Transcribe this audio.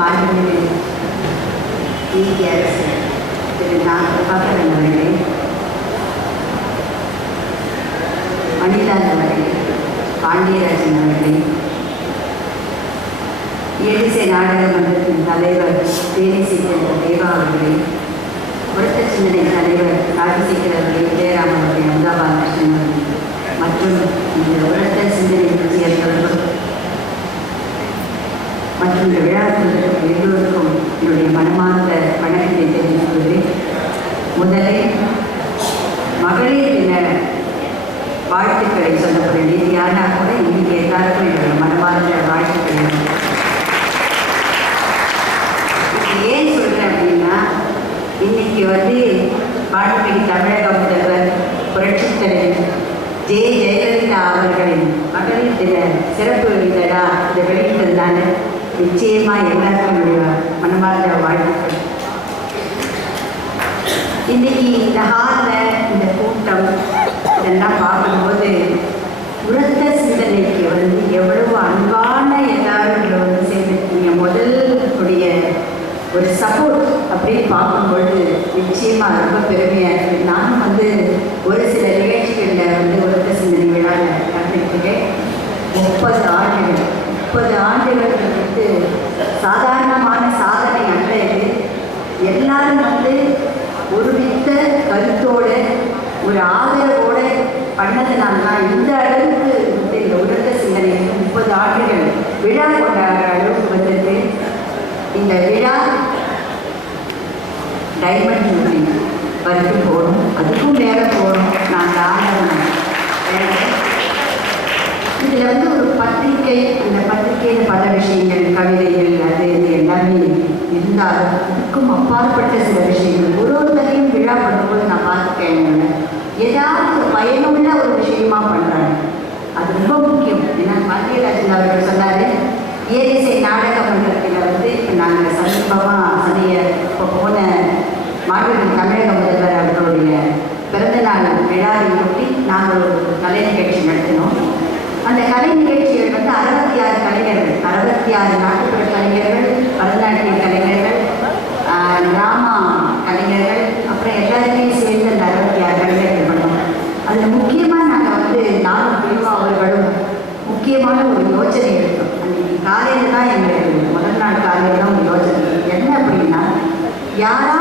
மாண்புமிகு நீதி அரசு திரு நான் பிரபாகரன் அவர்களே மணிலால் அவர்களே பாண்டியராஜன் அவர்களே ஏழிசை நாடக தலைவர் தேனிசைக்கிற தேவா அவர்களே உரத்த சிந்தனை தலைவர் ராஜசேகர் அவர்களே விஜயராமன் அவர்களே அமுதாபாலகிருஷ்ணன் அவர்களே மற்றும் இந்த உரத்த சிந்தனை சேர்ந்தவர்கள் மற்றும் இந்த விழாவில் எல்லோருக்கும் என்னுடைய மனமார்ந்த வணக்கத்தை தெரிவித்துக் கொள்கிறேன். முதலில் மகளிர் தின வாழ்த்துக்களை சொல்லக்கூடிய ரீதியான கூட இன்னைக்கு எல்லாருக்கும் என்னுடைய மனமார்ந்த வாழ்த்துக்களை ஏன் சொல்கிறேன் அப்படின்னா இன்னைக்கு வந்து பாடப்படி தமிழக முதல்வர் புரட்சித்தலைவர் ஜெய ஜெயலலிதா அவர்களின் மகளிர் தின சிறப்பு இதழா இதை வெளியிட்டிருந்தாங்க நிச்சயமாக எல்லாருக்கும் மனமார்ந்த வாழ்த்துக்கள். இன்னைக்கு இந்த ஹாலில் இந்த கூட்டம் இதெல்லாம் பார்க்கும்போது உரத்த சிந்தனைக்கு வந்து எவ்வளவு அன்பான எல்லாரும் இதில் வந்து சேர்ந்துருக்கீங்க. முதல் உடைய ஒரு சப்போர்ட் அப்படின்னு பார்க்கும்பொழுது நிச்சயமாக ரொம்ப பெருமையாக இருக்குது நானும் வந்து ஒரு சில நிகழ்ச்சிகளில் வந்து உரத்த சிந்தனை விழாவில் கலந்துருக்கேன் முப்பது ஆண்டுகள் முப்பது ஆண்டுகள் சாதாரணமான சாதனை அல்ல இது. எல்லாரும் வந்து ஒருமித்த கருத்தோடு ஒரு ஆதரவோடு பண்ணதுனால தான் இந்த அளவுக்கு வந்து இந்த உலக சிந்தனை முப்பது ஆண்டுகள் விழா கொண்டாடுற அளவுக்கு வந்தது இந்த விழா டைமண்ட் ஜூப்ளி வரைக்கும் போகணும் அதுக்கும் மேலே போகணும் நாங்கள் ஆதரவு இதில் வந்து ஒரு பத்திரிகை அந்த பத்திரிகையில் பல விஷயங்கள் கவிதைகள் அது இது எல்லாமே இருந்தாலும் அதுக்கும் அப்பாற்பட்ட சில விஷயங்கள் ஒரு ஒருத்தரையும் விழா பண்ணும்போது நான் பார்த்துட்டேன் ஏதாவது பயனுள்ள ஒரு விஷயமா பண்ணுறாங்க அது ரொம்ப முக்கியம். ஏன்னா பாண்டியராஜன் அவர்கள் சொன்னார் ஏரிசை நாடக மன்றத்தில் வந்து இப்போ நாங்கள் சமீபமாக சமய இப்போ போன மாநில தமிழக முதல்வர் அவர்களுடைய பிறந்தநாள் விழாவை ஒட்டி நாங்கள் ஒரு கலை நிகழ்ச்சி நடத்தினோம். அந்த கலை நிகழ்ச்சிகள் வந்து அறுபத்தி ஆறு கலைஞர்கள் அறுபத்தி ஆறு நாட்டுப்புற கலைஞர்கள் எல்லாருமே சேர்ந்து அந்த அறுபத்தி பண்ணோம் அதில் முக்கியமாக நாங்கள் வந்து நானும் பிரிவா அவர்களும் முக்கியமான ஒரு யோசனை எடுத்தோம். அன்றைக்கி காலையில் தான் எங்களுக்கு முதல் நாள் காலையில் தான் ஒரு யோசனை. என்ன அப்படின்னா யாரா